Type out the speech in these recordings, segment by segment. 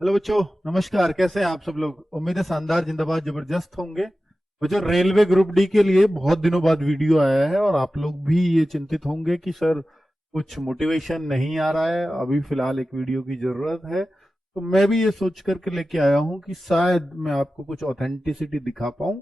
Hello बच्चों, नमस्कार। कैसे हैं आप सब लोग? उम्मीद है शानदार, जिंदाबाद, जबरदस्त होंगे। बच्चों, रेलवे ग्रुप डी के लिए बहुत दिनों बाद वीडियो आया है और आप लोग भी ये चिंतित होंगे कि सर कुछ मोटिवेशन नहीं आ रहा है, अभी फिलहाल एक वीडियो की जरूरत है। तो मैं भी ये सोच करके लेके आया हूं कि शायद मैं आपको कुछ ऑथेंटिसिटी दिखा पाऊं।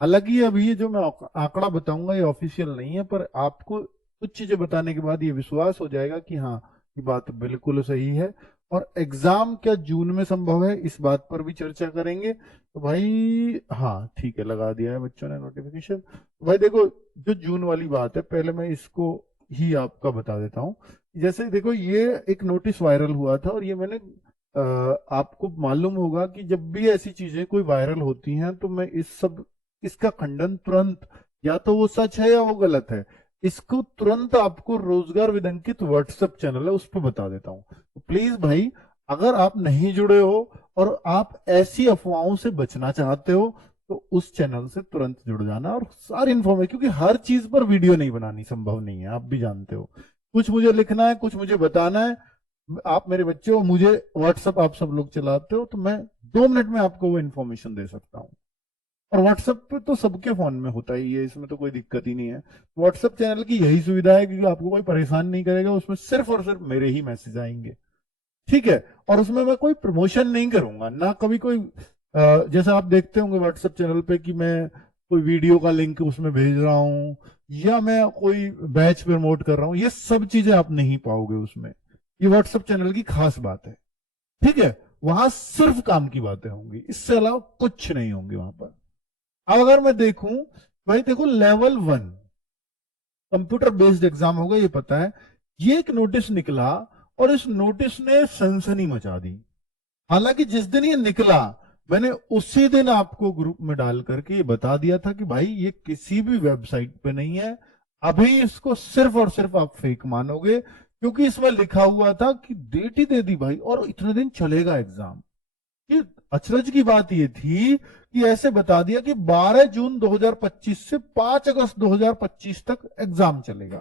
हालांकि अभी ये जो मैं आंकड़ा बताऊंगा ये ऑफिशियल नहीं है, पर आपको कुछ चीजें बताने के बाद ये विश्वास हो जाएगा कि हाँ, ये बात बिल्कुल सही है। और एग्जाम क्या जून में संभव है, इस बात पर भी चर्चा करेंगे। तो भाई हाँ ठीक है, लगा दिया है बच्चों ने नोटिफिकेशन। तो भाई देखो, जो जून वाली बात है पहले मैं इसको ही आपका बता देता हूँ। जैसे देखो, ये एक नोटिस वायरल हुआ था और ये मैंने आपको मालूम होगा कि जब भी ऐसी चीजें कोई वायरल होती हैं तो मैं इसका खंडन तुरंत, या तो वो सच है या वो गलत है, इसको तुरंत आपको रोजगार विदंकित व्हाट्सएप चैनल है उस पर बता देता हूँ। तो प्लीज भाई, अगर आप नहीं जुड़े हो और आप ऐसी अफवाहों से बचना चाहते हो तो उस चैनल से तुरंत जुड़ जाना और सारी इन्फॉर्मेशन, क्योंकि हर चीज पर वीडियो नहीं बनानी संभव नहीं है, आप भी जानते हो। कुछ मुझे लिखना है, कुछ मुझे बताना है। आप मेरे बच्चे हो, मुझे व्हाट्सएप आप सब लोग चलाते हो, तो मैं 2 मिनट में आपको वो इन्फॉर्मेशन दे सकता हूँ। और व्हाट्सएप पे तो सबके फोन में होता ही है, इसमें तो कोई दिक्कत ही नहीं है। व्हाट्सएप चैनल की यही सुविधा है कि आपको कोई परेशान नहीं करेगा, उसमें सिर्फ और सिर्फ मेरे ही मैसेज आएंगे। ठीक है। और उसमें मैं कोई प्रमोशन नहीं करूंगा ना, कभी कोई जैसा आप देखते होंगे व्हाट्सएप चैनल पे कि मैं कोई वीडियो का लिंक उसमें भेज रहा हूं या मैं कोई बैच प्रमोट कर रहा हूं, ये सब चीजें आप नहीं पाओगे उसमें। ये व्हाट्सएप चैनल की खास बात है। ठीक है। वहां सिर्फ काम की बातें होंगी, इससे अलावा कुछ नहीं होंगे वहां पर। अब अगर मैं देखूं, भाई देखो, लेवल 1 कंप्यूटर बेस्ड एग्जाम होगा ये पता है। ये एक नोटिस निकला और इस नोटिस ने सनसनी मचा दी। हालांकि जिस दिन ये निकला, मैंने उसी दिन आपको ग्रुप में डाल करके ये बता दिया था कि भाई ये किसी भी वेबसाइट पे नहीं है। अभी इसको सिर्फ और सिर्फ आप फेक मानोगे, क्योंकि इसमें लिखा हुआ था कि डेट ही दे दी भाई और इतने दिन चलेगा एग्जाम। ये अचरज की बात ये थी कि ऐसे बता दिया कि 12 जून 2025 से 5 अगस्त 2025 तक एग्जाम चलेगा।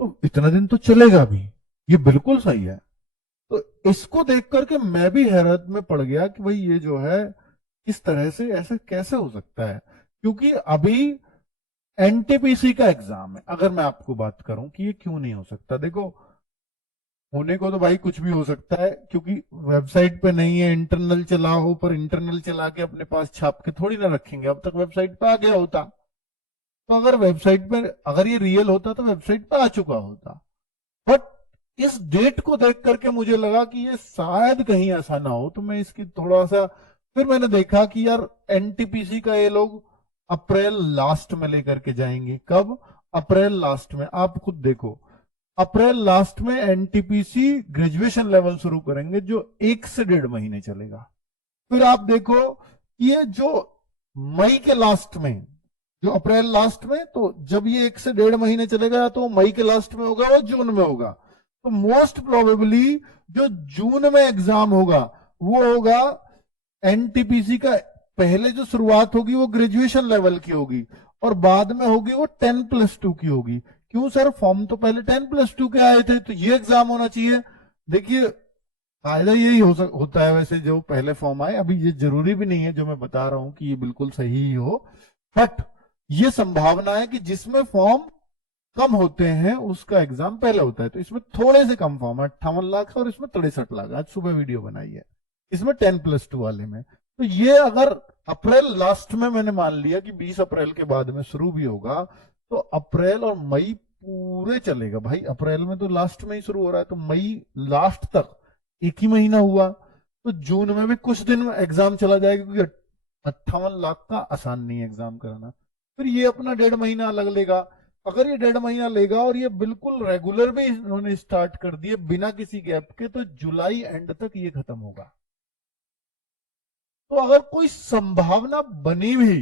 तो इतना दिन तो चलेगा भी, ये बिल्कुल सही है। तो इसको देख करके मैं भी हैरत में पड़ गया कि भाई ये जो है, इस तरह से ऐसे कैसे हो सकता है। क्योंकि अभी एनटीपीसी का एग्जाम है। अगर मैं आपको बात करूं कि ये क्यों नहीं हो सकता, देखो, होने को तो भाई कुछ भी हो सकता है, क्योंकि वेबसाइट पे नहीं है। इंटरनल चला हो, पर इंटरनल चला के अपने पास छाप के थोड़ी ना रखेंगे, अब तक वेबसाइट पे आ गया होता। तो अगर वेबसाइट पे, अगर ये रियल होता तो वेबसाइट पे आ चुका होता। बट इस डेट को देख करके मुझे लगा कि ये शायद कहीं ऐसा ना हो, तो मैं इसकी थोड़ा सा, फिर मैंने देखा कि यार एनटीपीसी का ये लोग अप्रैल लास्ट में लेकर के जाएंगे। कब? अप्रैल लास्ट में। आप खुद देखो, अप्रैल लास्ट में एनटीपीसी ग्रेजुएशन लेवल शुरू करेंगे जो 1 से 1.5 महीने चलेगा। फिर आप देखो, ये जो मई के लास्ट में, जो अप्रैल लास्ट में, तो जब ये 1 से 1.5 महीने चलेगा तो मई के लास्ट में होगा और जून में होगा। तो मोस्ट प्रोबेबली जो जून में एग्जाम होगा वो होगा एनटीपीसी का। पहले जो शुरुआत होगी वो ग्रेजुएशन लेवल की होगी और बाद में होगी वो 10+2 की होगी। क्यों सर? फॉर्म तो पहले 10+2 के आए थे, तो ये एग्जाम होना चाहिए। देखिए, फायदा यही होता है वैसे, जो पहले फॉर्म आए। अभी ये जरूरी भी नहीं है जो मैं बता रहा हूं कि ये बिल्कुल सही ही हो, बट ये संभावना है कि जिसमें फॉर्म कम होते हैं उसका एग्जाम पहले होता है। तो इसमें थोड़े से कम फॉर्म है, 58 लाख और इसमें 63 लाख। आज सुबह वीडियो बनाई है इसमें 10+2 वाले में। तो ये अगर अप्रैल लास्ट में, मैंने मान लिया कि 20 अप्रैल के बाद में शुरू भी होगा, तो अप्रैल और मई पूरे चलेगा भाई। अप्रैल में तो लास्ट में ही शुरू हो रहा है, तो मई लास्ट तक 1 ही महीना हुआ। तो जून में भी कुछ दिन में एग्जाम चला जाएगा, क्योंकि 58 लाख का आसान नहीं है एग्जाम कराना। फिर ये अपना 1.5 महीना अलग लेगा। अगर ये 1.5 महीना लेगा और ये बिल्कुल रेगुलर भी इन्होंने स्टार्ट कर दिए बिना किसी गैप के, तो जुलाई एंड तक ये खत्म होगा। तो अगर कोई संभावना बनी भी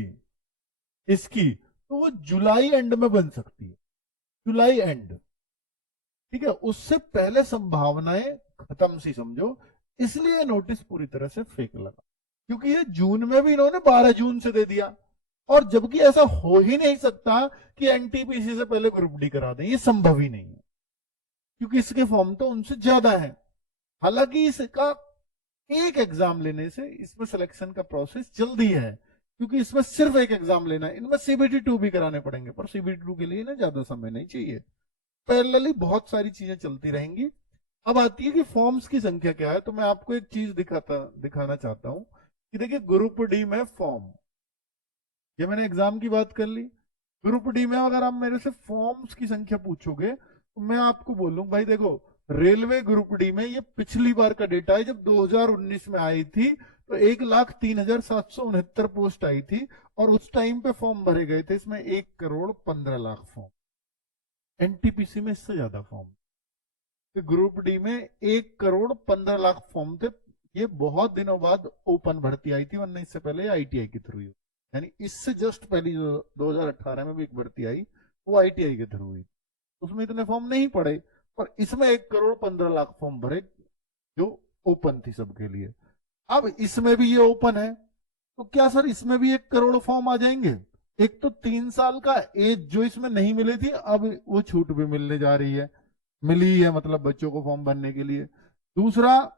इसकी, तो वो जुलाई एंड में बन सकती है। जुलाई एंड, ठीक है, उससे पहले संभावनाएं खत्म सी समझो। इसलिए नोटिस पूरी तरह से फेक लगा, क्योंकि ये जून में भी इन्होंने 12 जून से दे दिया। और जबकि ऐसा हो ही नहीं सकता कि एनटीपीसी से पहले ग्रुप डी करा दें, ये संभव ही नहीं है, क्योंकि इसके फॉर्म तो उनसे ज्यादा है। हालांकि इसका एक एग्जाम लेने से इसमें सिलेक्शन का प्रोसेस जल्दी है, क्योंकि इसमें सिर्फ एक एग्जाम लेना है। इनमें सीबीटी 2 भी कराने पड़ेंगे, पर सीबीटी 2 के लिए ना ज्यादा समय नहीं चाहिए। पैरेलली बहुत सारी चीजें चलती रहेंगी। अब आती है कि फॉर्म्स की संख्या क्या है। तो मैं आपको एक चीज दिखाना चाहता हूं कि देखिए, ग्रुप डी में फॉर्म, ये मैंने एग्जाम की बात कर ली। ग्रुप डी में अगर आप मेरे से फॉर्म्स की संख्या पूछोगे तो मैं आपको बोलूं भाई देखो, रेलवे ग्रुप डी में ये पिछली बार का डेटा है, जब 2019 में आई थी तो 1,03,769 पोस्ट आई थी, और उस टाइम पे फॉर्म भरे गए थे इसमें 1,15,00,000 फॉर्म। एनटीपीसी में इससे ज्यादा फॉर्म, तो ग्रुप डी में 1,15,00,000 फॉर्म थे। ये बहुत दिनों बाद ओपन भर्ती आई थी, वरना इससे पहले आईटीआई के थ्रू हुई, यानी इससे जस्ट पहली जो 2018 में भी एक भर्ती आई वो आईटीआई के थ्रू हुई। उसमें इतने फॉर्म नहीं पड़े, पर इसमें 1,15,00,000 फॉर्म भरे जो ओपन थी सबके लिए। अब इसमें भी ये ओपन है, तो क्या सर इसमें भी 1 करोड़ फॉर्म आ जाएंगे? एक तो 3 साल का एज जो इसमें नहीं मिली थी, अब वो छूट भी मिलने जा रही है, मिली है मतलब बच्चों को फॉर्म भरने के लिए। दूसरा,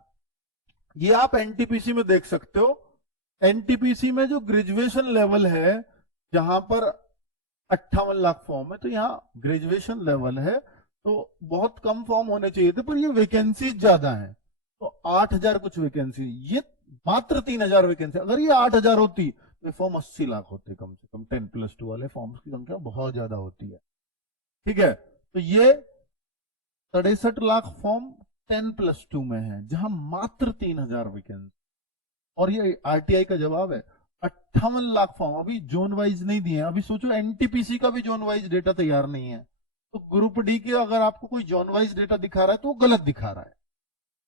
ये आप एनटीपीसी में देख सकते हो, एनटीपीसी में जो ग्रेजुएशन लेवल है, जहां पर 58 लाख फॉर्म है, तो यहाँ ग्रेजुएशन लेवल है, तो बहुत कम फॉर्म होने चाहिए थे, पर ये वैकेंसी ज्यादा है, तो 8,000 कुछ वैकेंसी, ये मात्र 3,000 वैकेंसी। अगर ये 8,000 होती तो फॉर्म 80 लाख होते कम से कम। 10+2 वाले फॉर्म्स की संख्या बहुत ज्यादा होती है, ठीक है। तो ये 63 लाख फॉर्म 10+2 में है, जहां मात्र 3,000 वैकेंसी। और ये आरटीआई का जवाब है। 58 लाख फॉर्म अभी जोन वाइज नहीं दिए हैं। अभी सोचो एनटीपीसी का भी जोन वाइज डेटा तैयार नहीं है, तो ग्रुप डी के अगर आपको कोई जोन वाइज डेटा दिखा रहा है तो वो गलत दिखा रहा है,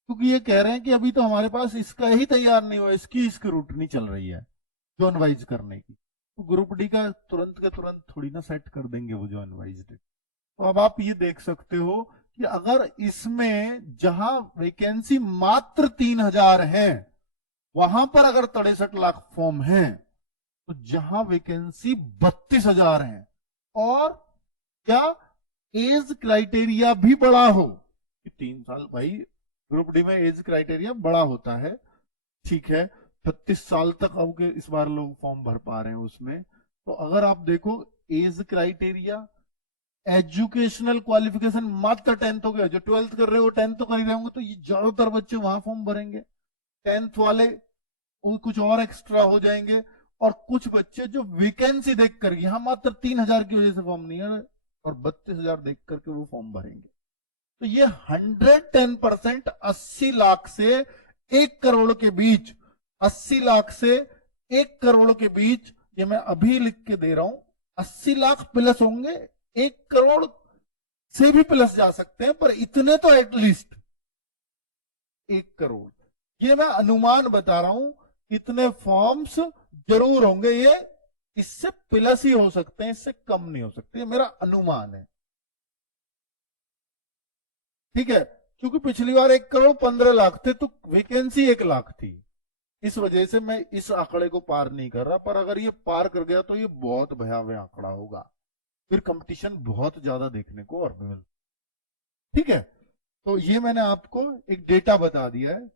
क्योंकि ये कह रहे हैं कि अभी तो हमारे पास इसका ही तैयार नहीं हुआ, इसकी स्क्रूटनी चल रही है जोन वाइज करने की। तो ग्रुप डी का तुरंत के तुरंत थोड़ी ना सेट कर देंगे वो जोन वाइज डेटा। तो अब आप ये देख सकते हो कि अगर इसमें जहां वैकेंसी मात्र 3,000 है, वहां पर अगर 63 लाख फॉर्म है, तो जहां वैकेंसी 32,000 है, और क्या एज क्राइटेरिया भी बड़ा हो कि 3 साल, भाई ग्रुप डी में एज क्राइटेरिया बड़ा होता है, ठीक है। 36 साल तक अब इस बार लोग फॉर्म भर पा रहे हैं उसमें। तो अगर आप देखो एज क्राइटेरिया, एजुकेशनल क्वालिफिकेशन मात्र 10th हो गया, जो 12th कर रहे हो 10th तो कर ही रहे होंगे, तो ये ज्यादातर बच्चे वहां फॉर्म भरेंगे। 10th वाले वो कुछ और एक्स्ट्रा हो जाएंगे, और कुछ बच्चे जो वैकेंसी देख कर, यहां मात्र 3,000 की वजह से फॉर्म नहीं है और 32,000 देख करके वो फॉर्म भरेंगे। तो ये 110%, 80 लाख से 1 करोड़ के बीच, 80 लाख से 1 करोड़ के बीच, ये मैं अभी लिख के दे रहा हूं, 80 लाख प्लस होंगे, 1 करोड़ से भी प्लस जा सकते हैं, पर इतने तो एटलीस्ट 1 करोड़, ये मैं अनुमान बता रहा हूं, इतने फॉर्म्स जरूर होंगे। ये इससे प्लस ही हो सकते हैं, इससे कम नहीं हो सकते, ये मेरा अनुमान है, ठीक है। क्योंकि पिछली बार 1,15,00,000 थे, तो वैकेंसी 1 लाख थी, इस वजह से मैं इस आंकड़े को पार नहीं कर रहा। पर अगर ये पार कर गया तो ये बहुत भयावह आंकड़ा होगा, फिर कंपटीशन बहुत ज्यादा देखने को और मिल, ठीक है। तो ये मैंने आपको एक डेटा बता दिया है।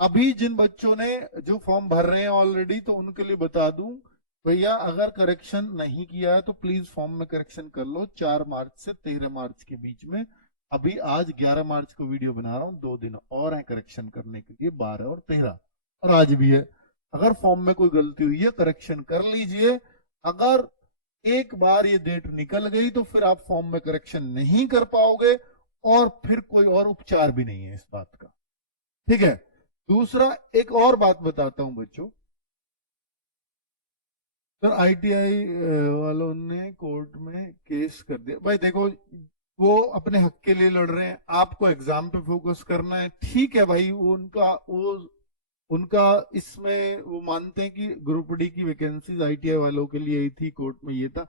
अभी जिन बच्चों ने जो फॉर्म भर रहे हैं ऑलरेडी, तो उनके लिए बता दूं, भैया अगर करेक्शन नहीं किया है तो प्लीज फॉर्म में करेक्शन कर लो 4 मार्च से 13 मार्च के बीच में। अभी आज 11 मार्च को वीडियो बना रहा हूं, 2 दिन और है करेक्शन करने के लिए, 12 और 13, और आज भी है। अगर फॉर्म में कोई गलती हुई है करेक्शन कर लीजिए। अगर एक बार ये डेट निकल गई तो फिर आप फॉर्म में करेक्शन नहीं कर पाओगे, और फिर कोई और उपचार भी नहीं है इस बात का, ठीक है। दूसरा, एक और बात बताता हूं बच्चों, सर आईटीआई वालों ने कोर्ट में केस कर दिया। भाई देखो, वो अपने हक के लिए लड़ रहे हैं, आपको एग्जाम पे फोकस करना है, ठीक है भाई। उनका इसमें वो मानते हैं कि ग्रुप डी की वैकेंसीज आईटीआई वालों के लिए ही थी, कोर्ट में ये था।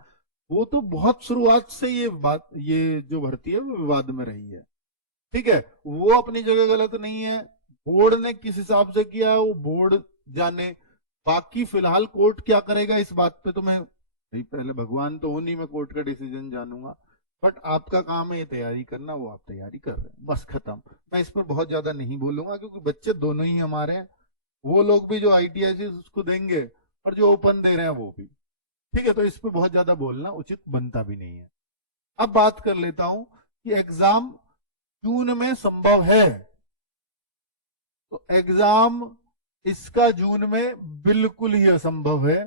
वो तो बहुत शुरुआत से ये बात, ये जो भर्ती है वो विवाद में रही है, ठीक है। वो अपनी जगह गलत नहीं है, बोर्ड ने किस हिसाब से किया है वो बोर्ड जाने। बाकी फिलहाल कोर्ट क्या करेगा इस बात पे तो मैं, भाई पहले भगवान तो हो नहीं मैं कोर्ट का डिसीजन जानूंगा, बट आपका काम है ये तैयारी करना, वो आप तैयारी कर रहे हैं, बस खत्म। मैं इस पर बहुत ज्यादा नहीं बोलूंगा, क्योंकि बच्चे दोनों ही हमारे हैं, वो लोग भी जो ITIC उसको देंगे, और जो ओपन दे रहे हैं वो भी। ठीक है, तो इस पे बहुत ज्यादा बोलना उचित बनता भी नहीं है। अब बात कर लेता हूं कि एग्जाम जून में संभव है। तो एग्जाम इसका जून में बिल्कुल ही असंभव है,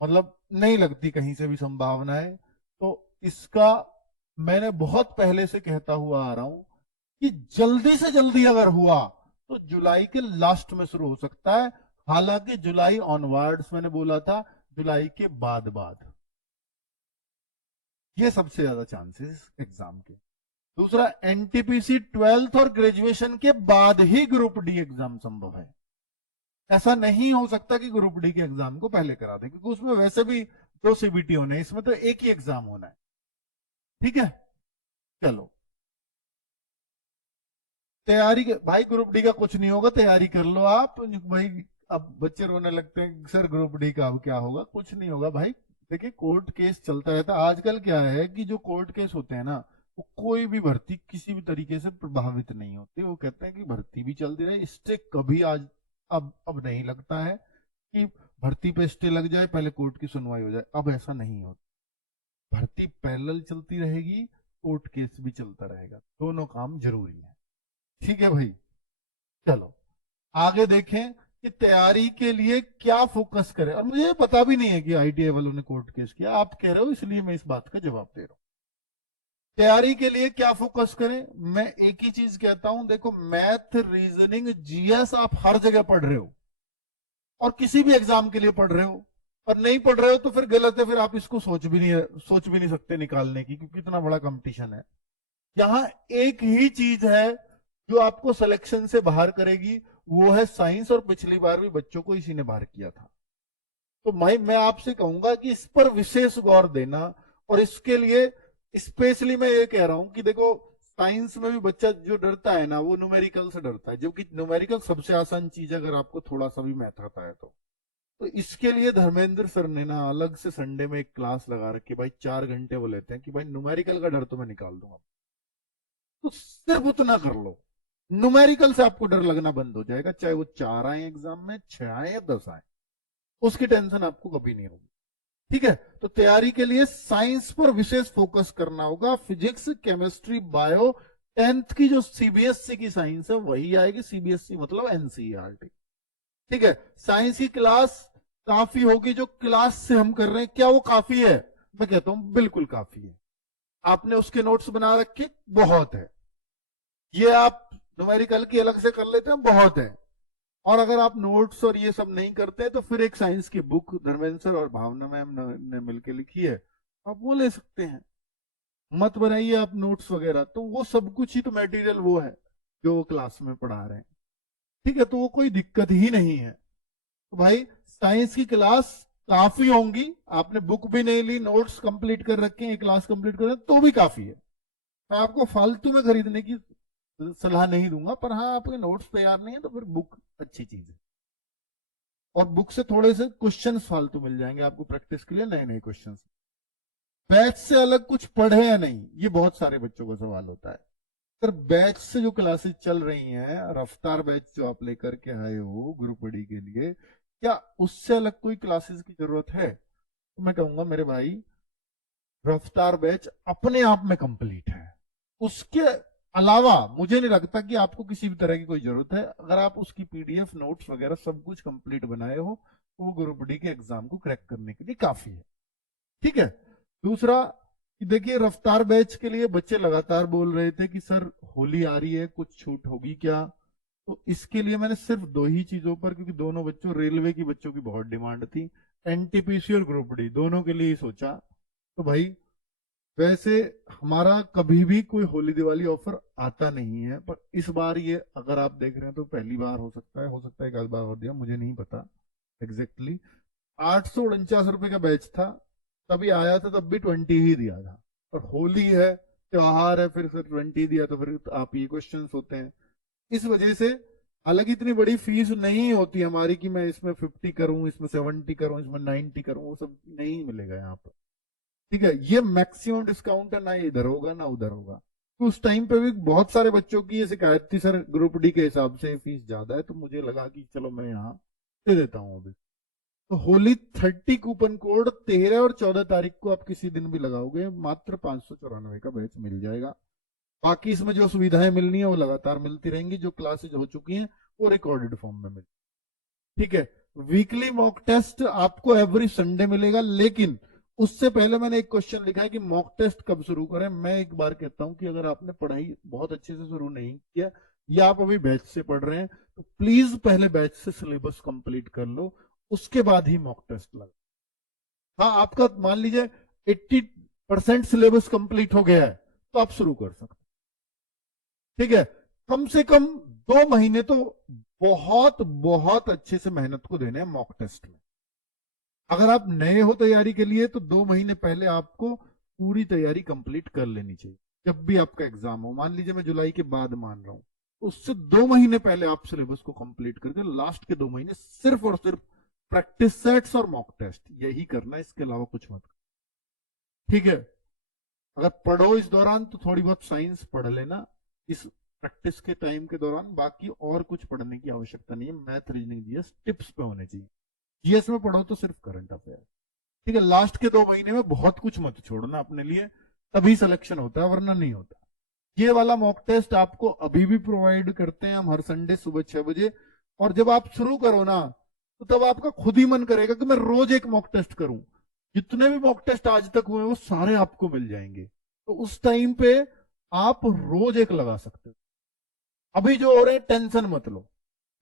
मतलब नहीं लगती कहीं से भी संभावना है। तो इसका मैंने बहुत पहले से कहता हुआ आ रहा हूं कि जल्दी से जल्दी अगर हुआ तो जुलाई के लास्ट में शुरू हो सकता है। हालांकि जुलाई ऑनवर्ड्स मैंने बोला था, जुलाई के बाद बाद ये सबसे ज्यादा चांसेस एग्जाम के। दूसरा, NTPC 12th और ग्रेजुएशन के बाद ही ग्रुप डी एग्जाम संभव है। ऐसा नहीं हो सकता कि ग्रुप डी के एग्जाम को पहले करा दें, क्योंकि उसमें वैसे भी 2 CBT होने हैं, इसमें तो एक ही एग्जाम होना है। ठीक है, चलो तैयारी के भाई, ग्रुप डी का कुछ नहीं होगा, तैयारी कर लो आप भाई। अब बच्चे रोने लगते हैं सर ग्रुप डी का अब क्या होगा। कुछ नहीं होगा भाई। देखिए, कोर्ट केस चलता रहता है। आजकल क्या है कि जो कोर्ट केस होते हैं ना, वो कोई भी भर्ती किसी भी तरीके से प्रभावित नहीं होती। वो कहते हैं कि भर्ती भी चलती रहे, स्टे कभी आज अब नहीं लगता है कि भर्ती पे स्टे लग जाए, पहले कोर्ट की सुनवाई हो जाए। अब ऐसा नहीं होता, भर्ती पैरेलल चलती रहेगी, कोर्ट केस भी चलता रहेगा, दोनों काम जरूरी है। ठीक है भाई, चलो आगे देखें कि तैयारी के लिए क्या फोकस करें। और मुझे पता भी नहीं है कि ITI वालों ने कोर्ट केस किया, आप कह रहे हो इसलिए मैं इस बात का जवाब दे रहा हूं। तैयारी के लिए क्या फोकस करें, मैं एक ही चीज कहता हूं, देखो मैथ, रीजनिंग, GS आप हर जगह पढ़ रहे हो और किसी भी एग्जाम के लिए पढ़ रहे हो। और नहीं पढ़ रहे हो तो फिर गलत है, फिर आप इसको सोच भी नहीं सकते निकालने की, क्योंकि इतना बड़ा कंपटीशन है। यहां एक ही चीज है जो आपको सिलेक्शन से बाहर करेगी, वो है साइंस। और पिछली बार भी बच्चों को इसी ने बाहर किया था। तो मैं आपसे कहूंगा कि इस पर विशेष गौर देना। और इसके लिए स्पेशली मैं ये कह रहा हूं कि देखो, साइंस में भी बच्चा जो डरता है ना, वो न्यूमेरिकल से डरता है, जबकि न्यूमेरिकल सबसे आसान चीज है अगर आपको थोड़ा सा भी मैथ आता है तो इसके लिए धर्मेंद्र सर ने ना अलग से संडे में एक क्लास लगा रखी भाई। 4 घंटे वो लेते हैं कि भाई न्यूमेरिकल का डर तो मैं निकाल दूंगा। तो सिर्फ उतना कर लो, न्यूमेरिकल से आपको डर लगना बंद हो जाएगा। चाहे वो 4 आए एग्जाम में, 6 आए या 10 आए, उसकी टेंशन आपको कभी नहीं होगी। ठीक है, तो तैयारी के लिए साइंस पर विशेष फोकस करना होगा। फिजिक्स, केमिस्ट्री, बायो, 10th की जो CBSE की साइंस है वही आएगी। CBSE मतलब NCERT। ठीक है, साइंस की क्लास काफी होगी। जो क्लास से हम कर रहे हैं, क्या वो काफी है? मैं कहता हूं बिल्कुल काफी है। आपने उसके नोट्स बना रखे, बहुत है। ये आप न्यूमेरिकल की अलग से कर लेते हैं, बहुत है। और अगर आप नोट्स और ये सब नहीं करते तो फिर एक साइंस की बुक धर्मेंद्र सर और भावना मैम ने मिलकर लिखी है, आप वो ले सकते हैं। मत बनाइए आप नोट्स वगैरह, तो वो सब कुछ ही तो मटेरियल वो है जो वो क्लास में पढ़ा रहे हैं। ठीक है, तो वो कोई दिक्कत ही नहीं है। तो भाई, साइंस की क्लास काफी होंगी। आपने बुक भी नहीं ली, नोट्स कंप्लीट कर रखे हैं, क्लास कंप्लीट कर रहे हैं, तो भी काफी है। मैं आपको फालतू में खरीदने की सलाह नहीं दूंगा, पर हाँ, आपके नोट्स तैयार नहीं है तो फिर बुक अच्छी चीज है। और बुक से थोड़े से क्वेश्चंस फालतू मिल जाएंगे आपको प्रैक्टिस के लिए, नए नए क्वेश्चंस। बैच से अलग कुछ पढ़े या नहीं, ये बहुत सारे बच्चों को सवाल होता है। सर बैच से जो क्लासेस चल रही हैं, रफ्तार बैच जो आप लेकर के आए हो ग्रुप डी के लिए, क्या उससे अलग कोई क्लासेस की जरूरत है? तो मैं कहूंगा मेरे भाई, रफ्तार बैच अपने आप में कंप्लीट है। उसके अलावा मुझे नहीं लगता कि आपको किसी भी तरह की कोई जरूरत है। अगर आप उसकी PDF नोट्स वगैरह सब कुछ कंप्लीट बनाए हो, तो वो ग्रुप डी के एग्जाम को क्रैक करने के लिए काफी है। ठीक है, दूसरा कि देखिए, रफ्तार बैच के लिए बच्चे लगातार बोल रहे थे कि सर होली आ रही है, कुछ छूट होगी क्या? तो इसके लिए मैंने सिर्फ 2 ही चीजों पर, क्योंकि दोनों बच्चों, रेलवे की बच्चों की बहुत डिमांड थी, NTPC और ग्रुप डी दोनों के लिए ही सोचा। तो भाई, वैसे हमारा कभी भी कोई होली दिवाली ऑफर आता नहीं है, पर इस बार ये अगर आप देख रहे हैं तो पहली बार हो सकता है एक आध बार और दिया, मुझे नहीं पता एग्जैक्टली। 849 रुपए का बैच था, तभी आया था, तब भी 20 ही दिया था। और होली है, त्योहार है, फिर 20 दिया, तो फिर आप ये क्वेश्चंस होते हैं। इस वजह से हालांकि इतनी बड़ी फीस नहीं होती हमारी कि मैं इसमें 50 करूं, इसमें 70 करूं, इसमें 90 करूं, वो सब नहीं मिलेगा यहाँ पर। ठीक है, ये मैक्सिमम डिस्काउंट है, ना इधर होगा ना उधर होगा। तो उस टाइम पे भी बहुत सारे बच्चों की ये शिकायत थी, सर ग्रुप डी के हिसाब से फीस ज्यादा है, तो मुझे लगा कि चलो मैं यहाँ दे देता हूँ अभी। तो होली 30 कूपन कोड 13 और 14 तारीख को आप किसी दिन भी लगाओगे, मात्र 594 का बैच मिल जाएगा। बाकी इसमें जो सुविधाएं मिलनी है वो लगातार मिलती रहेंगी, जो क्लासेज हो चुकी हैं वो रिकॉर्डेड फॉर्म में मिल, ठीक है। वीकली मॉक टेस्ट आपको एवरी संडे मिलेगा, लेकिन उससे पहले मैंने एक क्वेश्चन लिखा है कि मॉक टेस्ट कब शुरू करें। मैं एक बार कहता हूं कि अगर आपने पढ़ाई बहुत अच्छे से शुरू नहीं किया या आप अभी बैच से पढ़ रहे हैं, तो प्लीज पहले बैच से सिलेबस कंप्लीट कर लो, उसके बाद ही मॉक टेस्ट लगा। हाँ, आपका मान लीजिए 80% सिलेबस कंप्लीट हो गया है तो आप शुरू कर सकते, ठीक है। कम से कम 2 महीने तो बहुत बहुत अच्छे से मेहनत को देने हैं मॉक टेस्ट में। अगर आप नए हो तैयारी के लिए तो 2 महीने पहले आपको पूरी तैयारी कंप्लीट कर लेनी चाहिए। जब भी आपका एग्जाम हो, मान लीजिए मैं जुलाई के बाद मान रहा हूं, तो उससे 2 महीने पहले आप सिलेबस को कंप्लीट करके लास्ट के 2 महीने सिर्फ और सिर्फ प्रैक्टिस सेट्स और मॉक टेस्ट यही करना है, इसके अलावा कुछ मत, ठीक है। अगर पढ़ो इस दौरान तो थोड़ी बहुत साइंस पढ़ लेना इस प्रैक्टिस के टाइम के दौरान, बाकी और कुछ पढ़ने की आवश्यकता नहीं है। मैथ, रीजनिंग, जीएस टिप्स पे होने चाहिए। जीएस में पढ़ो तो सिर्फ करंट अफेयर, ठीक है। लास्ट के 2 महीने में बहुत कुछ मत छोड़ना अपने लिए, तभी सिलेक्शन होता है, वरना नहीं होता। ये वाला मॉक टेस्ट आपको अभी भी प्रोवाइड करते हैं हम हर संडे सुबह 6 बजे। और जब आप शुरू करो ना, तो तब आपका खुद ही मन करेगा कि मैं रोज एक मॉक टेस्ट करूं। जितने भी मॉक टेस्ट आज तक हुए वो सारे आपको मिल जाएंगे, तो उस टाइम पे आप रोज एक लगा सकते हो। अभी जो हो रहे हैं टेंशन मत लो,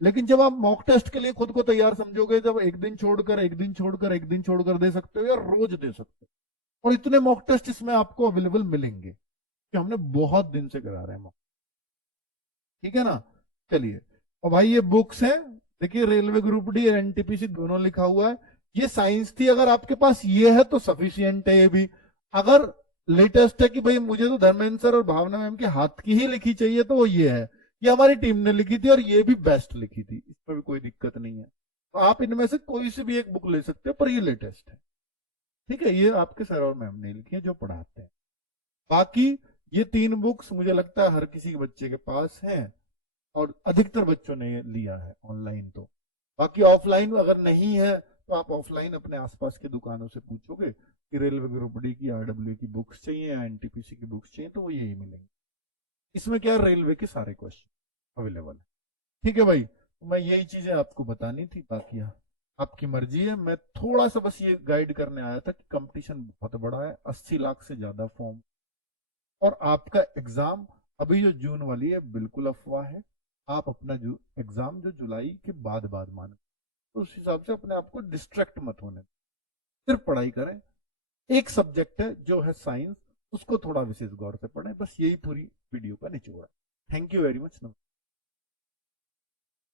लेकिन जब आप मॉक टेस्ट के लिए खुद को तैयार समझोगे, जब एक दिन छोड़कर एक दिन छोड़कर एक दिन छोड़कर दे सकते हो या रोज दे सकते हो। और इतने मॉक टेस्ट इसमें आपको अवेलेबल मिलेंगे कि हमने बहुत दिन से करा रहे हैं मॉक, ठीक है ना। चलिए, और भाई ये बुक्स हैं, देखिए रेलवे ग्रुप डी और एनटीपीसी दोनों लिखा हुआ है। ये साइंस थी, अगर आपके पास ये है तो सफिशियंट है ये भी। अगर लेटेस्ट है कि भाई मुझे तो धर्मेंद्र सर और भावना मैम के हाथ की ही लिखी चाहिए, तो वो ये है, ये हमारी टीम ने लिखी थी और ये भी बेस्ट लिखी थी, इसमें भी कोई दिक्कत नहीं है। तो आप इनमें से कोई से भी एक बुक ले सकते हो, पर ये लेटेस्ट है, ठीक है। ये आपके सर और मैम ने लिखी है जो पढ़ाते हैं। बाकी ये 3 बुक्स मुझे लगता है हर किसी के बच्चे के पास हैं, और अधिकतर बच्चों ने लिया है ऑनलाइन। तो बाकी ऑफलाइन अगर नहीं है तो आप ऑफलाइन अपने आसपास की दुकानों से पूछोगे कि रेलवे ग्रुप डी की, आरडब्ल्यू की बुक्स चाहिए या एनटीपीसी की बुक्स चाहिए, तो वो यही मिलेंगे। इसमें क्या, रेलवे के सारे क्वेश्चन अवेलेबल है, ठीक है भाई। तो मैं यही चीजें आपको बतानी थी, बाकी आपकी मर्जी है। मैं थोड़ा सा बस ये गाइड करने आया था कि कंपटीशन बहुत बड़ा है, 80 लाख से ज्यादा फॉर्म, और आपका एग्जाम अभी जो जून वाली है बिल्कुल अफवाह है। आप अपना जो एग्जाम जो जुलाई के बाद बाद माने, तो उस हिसाब से अपने आप को डिस्ट्रैक्ट मत होने, सिर्फ पढ़ाई करें। एक सब्जेक्ट है जो है साइंस, उसको थोड़ा विशेष गौर से पढ़ें, बस यही पूरी वीडियो का निचोड़ है। Thank you very much.